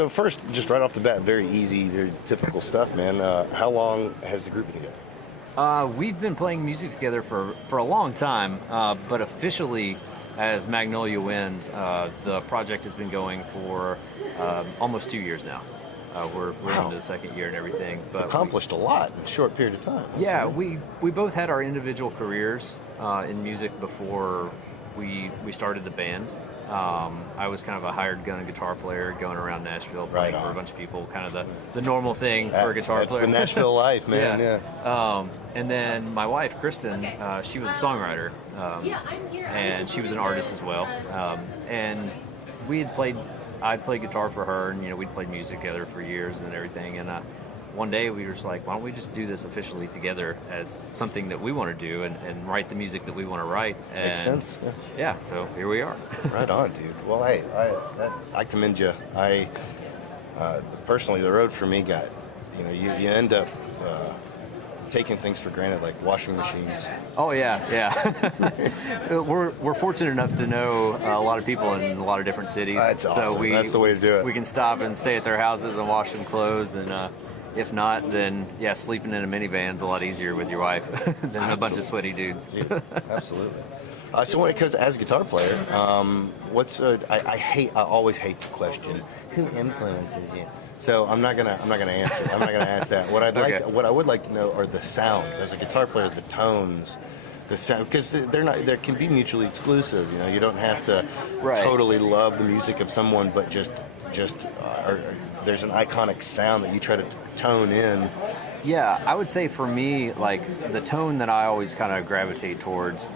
So first, just right off the bat, very easy, very typical stuff, man. How long has the group been together? We've been playing music together for a long time, but officially as Magnolia Wind, the project has been going for almost 2 years now. We're into the second year and everything. But accomplished a lot in a short period of time. Yeah, we both had our individual careers in music before we started the band. I was kind of a hired gun guitar player going around Nashville playing for a bunch of people, kind of the normal thing for a guitar player. That's the Nashville life, man, yeah. And then my wife, Kristen, she was a songwriter, and she was an artist as well. And I'd played guitar for her, and we'd played music together for years and everything. And one day we were just like, why don't we just do this officially together as something that we want to do and write the music that we want to write. And makes sense. Yeah, so here we are. Right on, dude. Well, hey, I commend you. Personally, the road for me got, you end up taking things for granted, like washing machines. Oh yeah. We're fortunate enough to know a lot of people in a lot of different cities. That's awesome. So that's the way to do it. We can stop and stay at their houses and wash some clothes, and if not, then sleeping in a minivan's a lot easier with your wife than a bunch of sweaty dudes. Dude, absolutely. So when it comes as a guitar player, I always hate the question, who influences you? So I'm not gonna answer. I'm not gonna ask that. What I would like to know are the sounds as a guitar player, the tones, the sound, because they can be mutually exclusive. You don't have to totally love the music of someone, but just there's an iconic sound that you try to tone in. Yeah, I would say for me, like the tone that I always kind of gravitate towards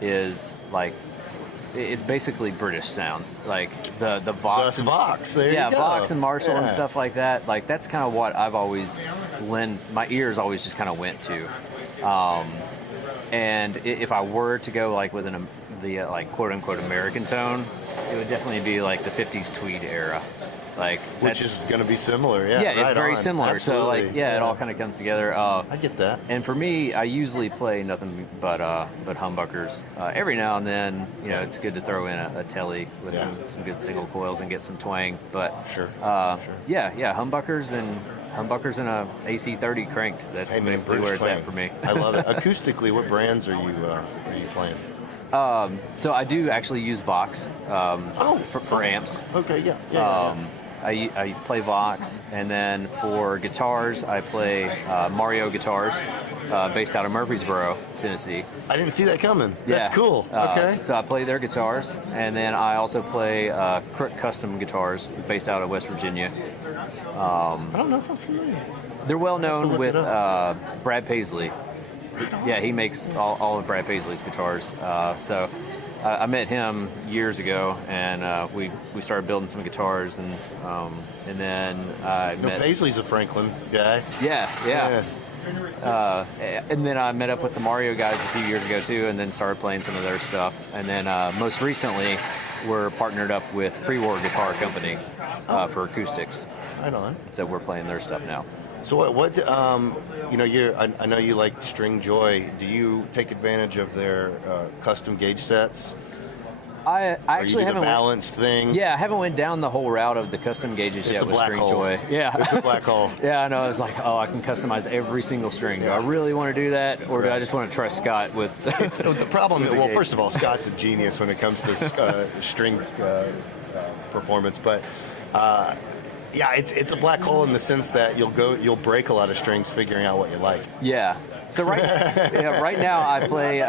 is like, it's basically British sounds, like the Vox. The Vox, there you go. Vox and Marshall and stuff like that. Like that's kind of what I've always my ears always just kind of went to. And if I were to go like with the like quote unquote American tone, it would definitely be like the '50s tweed era. Which is going to be similar, yeah. Yeah, it's very similar. Absolutely. So it all kind of comes together. I get that. And for me, I usually play nothing but humbuckers. Every now and then, it's good to throw in a telly with some good single coils and get some twang. But sure. Humbuckers and a AC30 cranked. That's basically where it's at for me. I love it. Acoustically, what brands are you playing? So I do actually use Vox for amps. Okay, yeah. I play Vox, and then for guitars, I play Mario Guitars, based out of Murfreesboro, Tennessee. I didn't see that coming. Yeah. That's cool. Okay. So I play their guitars, and then I also play Crook Custom Guitars, based out of West Virginia. I don't know if I'm familiar. They're well known with Brad Paisley. Yeah, he makes all of Brad Paisley's guitars. So I met him years ago, and we started building some guitars, and then I met Paisley's a Franklin guy. Yeah. And then I met up with the Mario guys a few years ago too, and then started playing some of their stuff. And then most recently, we're partnered up with Pre-War Guitar Company for acoustics. Right on. So we're playing their stuff now. So I know you like String Joy. Do you take advantage of their custom gauge sets? I actually haven't balanced thing. Yeah, I haven't went down the whole route of the custom gauges yet with String Joy. Yeah, it's a black hole. Yeah, I know. It's like, I can customize every single string. Do I really want to do that, or do I just want to trust Scott with? The problem. Well, first of all, Scott's a genius when it comes to string performance, but. It's a black hole in the sense that you'll break a lot of strings figuring out what you like. Yeah. So right now I play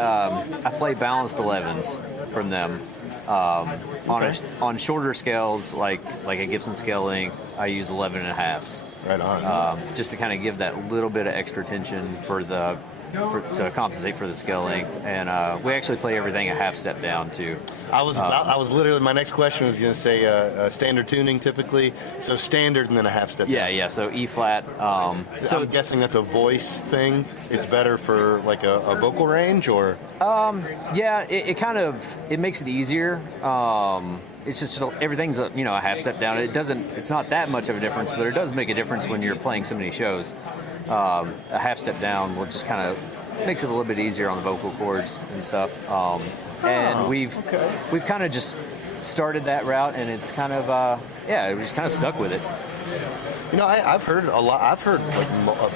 balanced 11s from them. On shorter scales, like a Gibson scale length, I use 11.5s. Right on. Just to kind of give that little bit of extra tension to compensate for the scale length, and we actually play everything a half step down too. I was literally, my next question was going to say standard tuning typically, so standard and then a half step down. Yeah, so E flat. So I'm guessing that's a voice thing. It's better for like a vocal range, or? It makes it easier. It's just everything's a half step down. It's not that much of a difference, but it does make a difference when you're playing so many shows. A half step down will just kind of makes it a little bit easier on the vocal cords and stuff. And we've kind of just started that route, and it's kind of yeah, we just kind of stuck with it. You know, I've heard a lot. I've heard like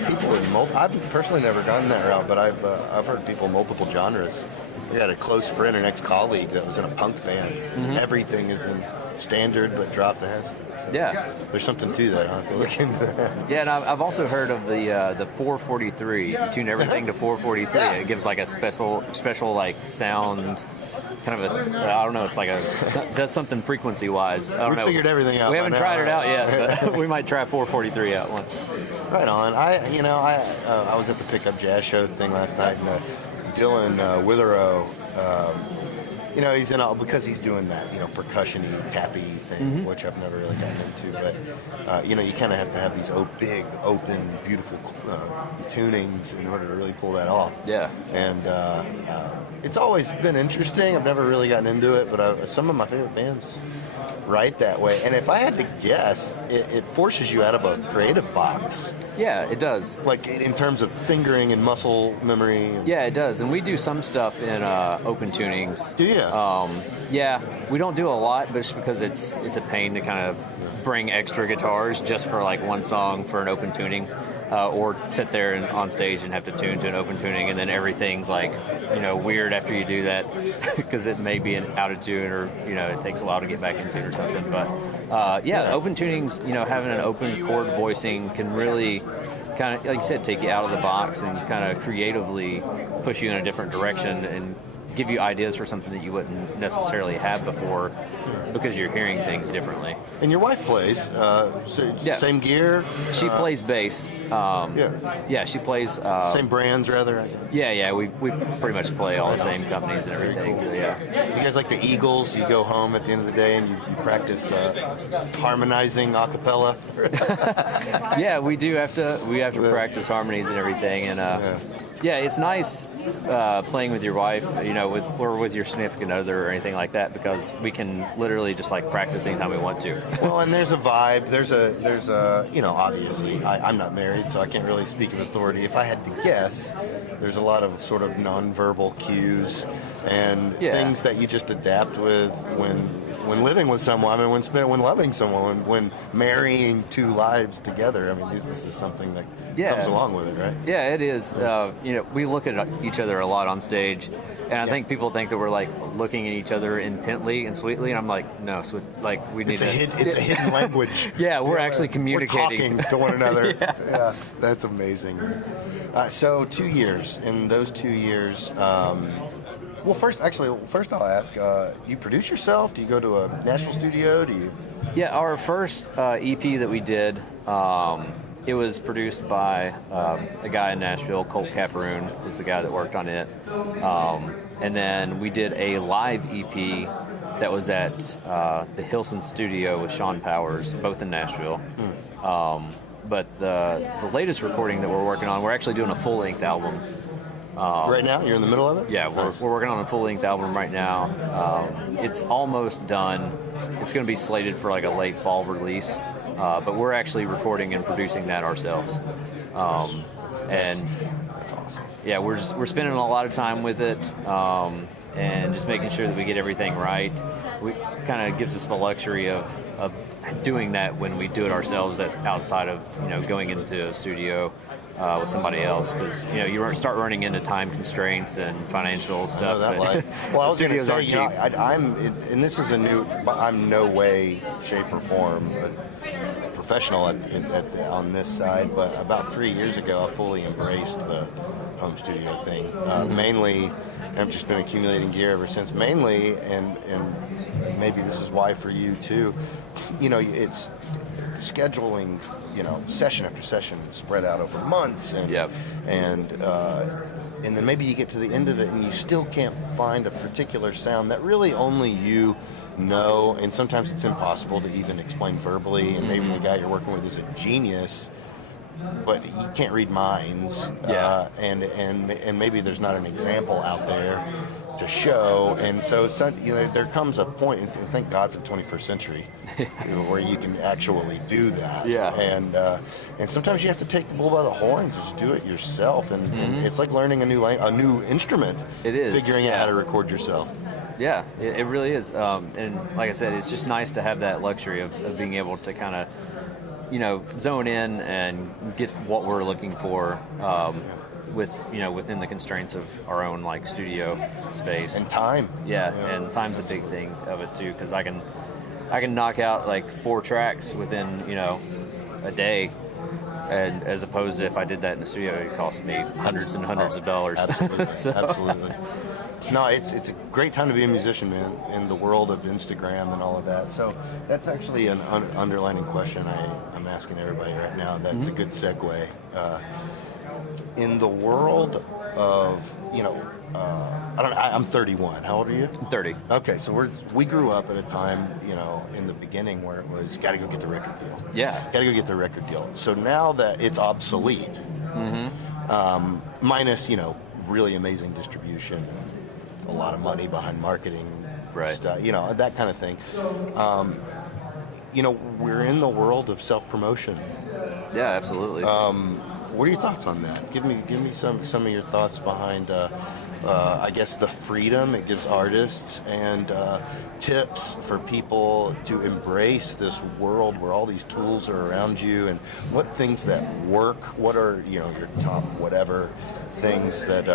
people in I've personally never gone that route, but I've heard people in multiple genres. We had a close friend, an ex-colleague, that was in a punk band. Everything is in standard, but drop the heads. Yeah. There's something to that. I'll have to look into that. Yeah, and I've also heard of the 443. You tune everything to 443. Yeah. It gives like a special like sound, kind of a, I don't know. It's like does something frequency wise. I don't know. We figured everything out. We haven't by tried now. it out yet, but we might try 443 out once. Right on. I was at the Pickup Jazz Show thing last night, and Dylan Witherow. He's because he's doing that, percussion-y, tappy thing, which I've never really gotten into. But, you kind of have to have these big, open, beautiful tunings in order to really pull that off. Yeah. And it's always been interesting. I've never really gotten into it, but some of my favorite bands write that way. And if I had to guess, it forces you out of a creative box. Yeah, it does. Like in terms of fingering and muscle memory. Yeah, it does. And we do some stuff in open tunings. Do you? Yeah, we don't do a lot, but it's because it's a pain to kind of bring extra guitars just for like one song for an open tuning, or sit there and on stage and have to tune to an open tuning, and then everything's like weird after you do that because it may be an out of tune, or it takes a while to get back into it or something. But open tunings, having an open chord voicing can really kind of, like you said, take you out of the box and kind of creatively push you in a different direction and give you ideas for something that you wouldn't necessarily have before because you're hearing things differently. And your wife plays, same gear? She plays bass. Yeah, she plays... same brands, rather? I guess. Yeah, we pretty much play all the same companies and everything, so yeah. You guys like the Eagles? You go home at the end of the day and you practice harmonizing a cappella? Yeah, we have to practice harmonies and everything, and yeah, it's nice playing with your wife, or with your significant other or anything like that, because we can literally just like practice anytime we want to. Well, and there's a vibe. There's a obviously, I'm not married, so I can't really speak with authority. If I had to guess, there's a lot of sort of nonverbal cues and things that you just adapt with when living with someone, and when loving someone, when marrying two lives together. I mean, this is something that comes along with it, right? Yeah, it is. We look at each other a lot on stage, and I think people think that we're like looking at each other intently and sweetly, and I'm like, no, so like we need it's a hidden language. Yeah, we're actually communicating. We're talking to one another. Yeah, that's amazing. So 2 years. In those 2 years, well, first I'll ask, you produce yourself? Do you go to a national studio? Do you? Yeah, our first EP that we did, it was produced by a guy in Nashville, Colt Caparoon is the guy that worked on it. And then we did a live EP that was at the Hilson studio with Sean Powers, both in Nashville. But the latest recording that we're working on, we're actually doing a full-length album. Right now? You're in the middle of it? Yeah, we're working on a full-length album right now. It's almost done. It's going to be slated for like a late fall release, but we're actually recording and producing that ourselves. That's awesome. Yeah, we're spending a lot of time with it, and just making sure that we get everything right. We kind of gives us the luxury of doing that when we do it ourselves. That's outside of going into a studio with somebody else, because you start running into time constraints and financial stuff. I know that life. Well, I was going to say, and this is I'm no way, shape, or form a professional on this side, but about 3 years ago, I fully embraced the home studio thing. Mainly, I've just been accumulating gear ever since. Mainly, and maybe this is why for you too. It's scheduling, session after session spread out over months, and then maybe you get to the end of it and you still can't find a particular sound that really only you know, and sometimes it's impossible to even explain verbally, and maybe the guy you're working with is a genius, but you can't read minds, and maybe there's not an example out there to show, and so there comes a point, and thank God for the 21st century, where you can actually do that. Yeah. And sometimes you have to take the bull by the horns, just do it yourself, and it's like learning a new instrument. It is. Figuring out how to record yourself. Yeah, it really is. And like I said, it's just nice to have that luxury of being able to kind of, zone in and get what we're looking for with, within the constraints of our own like studio space. And time. Yeah, and time's a big thing of it too, because I can knock out like 4 tracks within, a day. And as opposed to if I did that in the studio, it cost me hundreds and hundreds of dollars. Absolutely, So. absolutely. No, it's a great time to be a musician, man, in the world of Instagram and all of that. So that's actually an underlining question I'm asking everybody right now. That's a good segue. In the world of, I'm 31. How old are you? 30. Okay, so we grew up at a time, in the beginning where it was got to go get the record deal. Yeah. Got to go get the record deal. So now that it's obsolete, minus, really amazing distribution, a lot of money behind marketing, right? Stuff, that kind of thing. We're in the world of self-promotion. Yeah, absolutely. What are your thoughts on that? Give me some of your thoughts behind, I guess, the freedom it gives artists and tips for people to embrace this world where all these tools are around you, and what things that work. What are your top whatever things that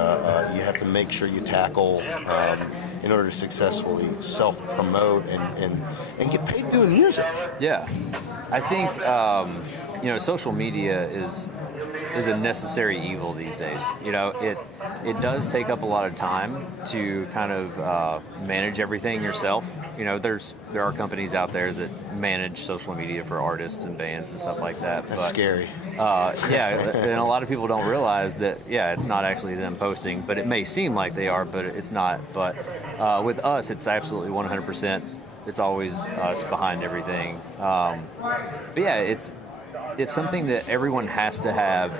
you have to make sure you tackle in order to successfully self-promote and get paid doing music. Yeah, I think social media is a necessary evil these days. It does take up a lot of time to kind of manage everything yourself. There are companies out there that manage social media for artists and bands and stuff like that. That's scary. And a lot of people don't realize that, it's not actually them posting, but it may seem like they are, but it's not. But with us, it's absolutely 100%. It's always us behind everything. It's something that everyone has to have,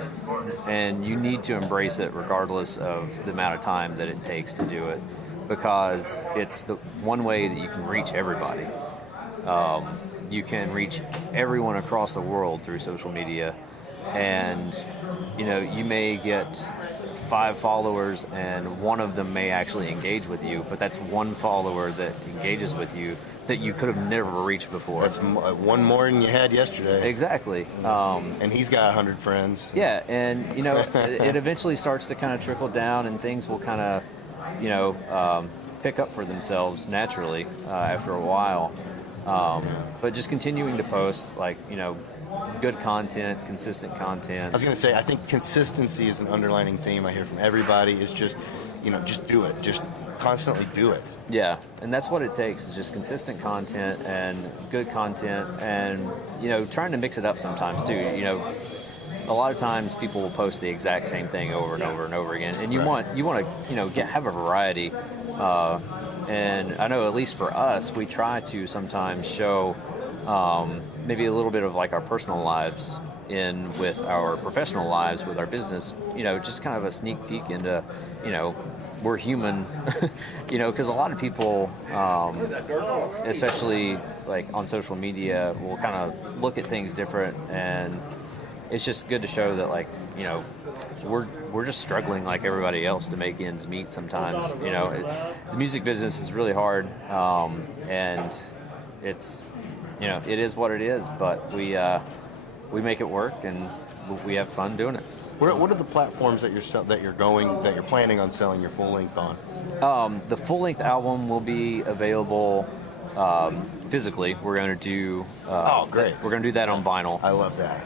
and you need to embrace it regardless of the amount of time that it takes to do it, because it's the one way that you can reach everybody. You can reach everyone across the world through social media, and you may get 5 followers and one of them may actually engage with you, but that's one follower that engages with you that you could have never reached before. That's one more than you had yesterday. Exactly. And he's got 100 friends. Yeah, and it eventually starts to kind of trickle down, and things will kind of pick up for themselves naturally after a while. But just continuing to post, good content, consistent content. I was going to say, I think consistency is an underlining theme I hear from everybody. Is just, just do it. Just constantly do it. Yeah, and that's what it takes, is just consistent content and good content, and trying to mix it up sometimes too. A lot of times people will post the exact same thing over and over and over again, and you want to have a variety. And I know, at least for us, we try to sometimes show maybe a little bit of like our personal lives in with our professional lives, with our business. Just kind of a sneak peek into we're human, because a lot of people, especially like on social media, will kind of look at things different, and it's just good to show that we're just struggling like everybody else to make ends meet sometimes. The music business is really hard, and it's it is what it is, but we make it work, and we have fun doing it. What are the platforms that you're planning on selling your full length on? The full length album will be available physically. We're going to do. Great! We're going to do that on vinyl. I love that.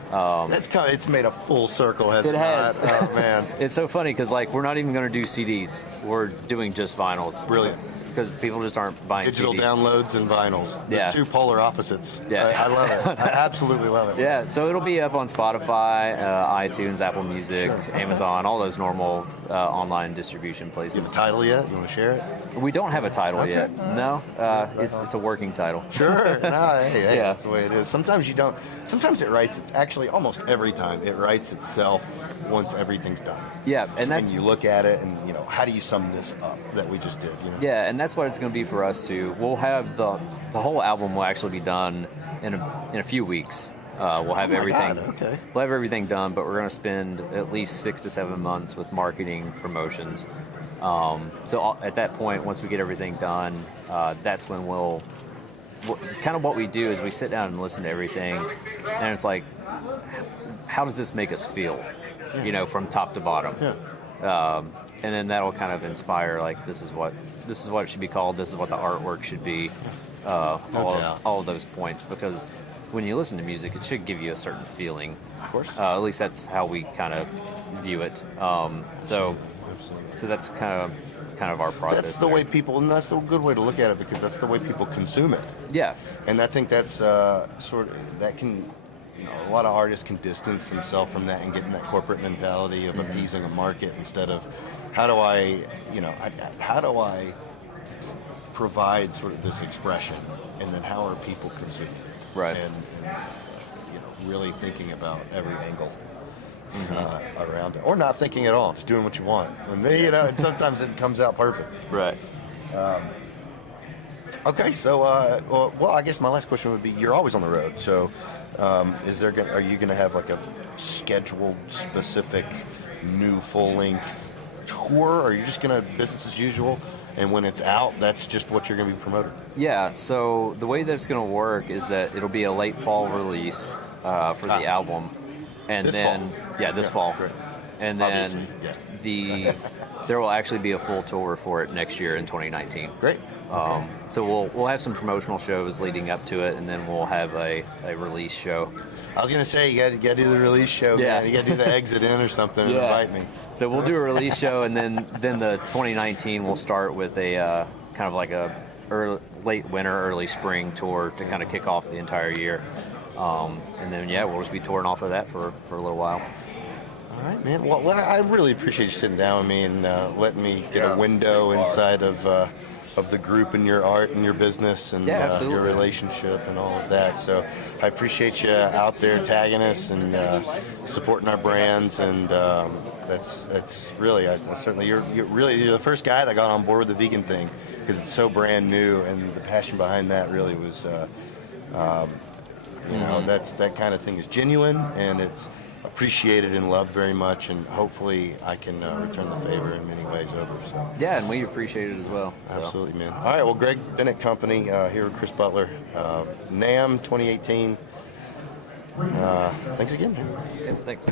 It's made a full circle, hasn't it? It has. Oh man! It's so funny because we're not even going to do CDs. We're doing just vinyls. Brilliant. Because people just aren't buying digital CDs. Downloads and vinyls. The two polar opposites. Yeah. I love it. I absolutely love it. Yeah, so it'll be up on Spotify, iTunes, Apple Music, Amazon, all those normal online distribution places. You have a title yet? You want to share it? We don't have a title yet. No, it's a working title. Sure. No, hey, Yeah. That's the way it is. Sometimes you don't. Sometimes it writes. It's actually almost every time it writes itself once everything's done. Yeah, and you look at it and how do you sum this up that we just did? Yeah, and that's what it's going to be for us too. We'll have the whole album will actually be done in a few weeks. We'll have everything. God, okay. We'll have everything done, but we're going to spend at least 6 to 7 months with marketing, promotions, So at that point, once we get everything done, that's when kind of what we do is we sit down and listen to everything, and it's like, how does this make us feel? From top to bottom. Yeah. And then that'll kind of inspire, like, this is what it should be called. This is what the artwork should be. All of those points, because when you listen to music, it should give you a certain feeling. Of course. At least that's how we kind of view it. So that's kind of our process. That's the way people, and that's the good way to look at it, because that's the way people consume it. Yeah. And I think that's that can, a lot of artists can distance themselves from that and get in that corporate mentality of appeasing a market instead of how do I provide sort of this expression, and then how are people consuming it? Right. And really thinking about every angle around it, or not thinking at all, just doing what you want, and then, and sometimes it comes out perfect. Right. Okay, so well, I guess my last question would be: you're always on the road, so are you going to have like a scheduled, specific, new full-length tour, or are you just going to business as usual? And when it's out, that's just what you're going to be promoting? Yeah, so the way that it's going to work is that it'll be a late fall release for the album. And this then, fall. Yeah, this fall. Great. And Obviously, then there will actually be a full tour for it next year in 2019. Great. So we'll have some promotional shows leading up to it, and then we'll have a release show. I was going to say, you got to do the release show, Yeah. man. You got to do the exit in or something and invite me. So we'll do a release show, and then the 2019 we'll start with a kind of like a late winter, early spring tour to kind of kick off the entire year. And then we'll just be touring off of that for a little while. All right, man. Well, I really appreciate you sitting down with me and letting me get a window inside of the group and your art and your business and your relationship and all of that. So I appreciate you out there tagging us and supporting our brands, and that's really, certainly you're the first guy that got on board with the vegan thing, because it's so brand new, and the passion behind that really was that kind of thing is genuine, and it's appreciated and loved very much, and hopefully I can return the favor in many ways over. So. Yeah, and we appreciate it as well. So. Absolutely, man. All right, well, Greg Bennett Company here with Chris Butler, NAMM 2018. Thanks again, man. Yeah, thanks.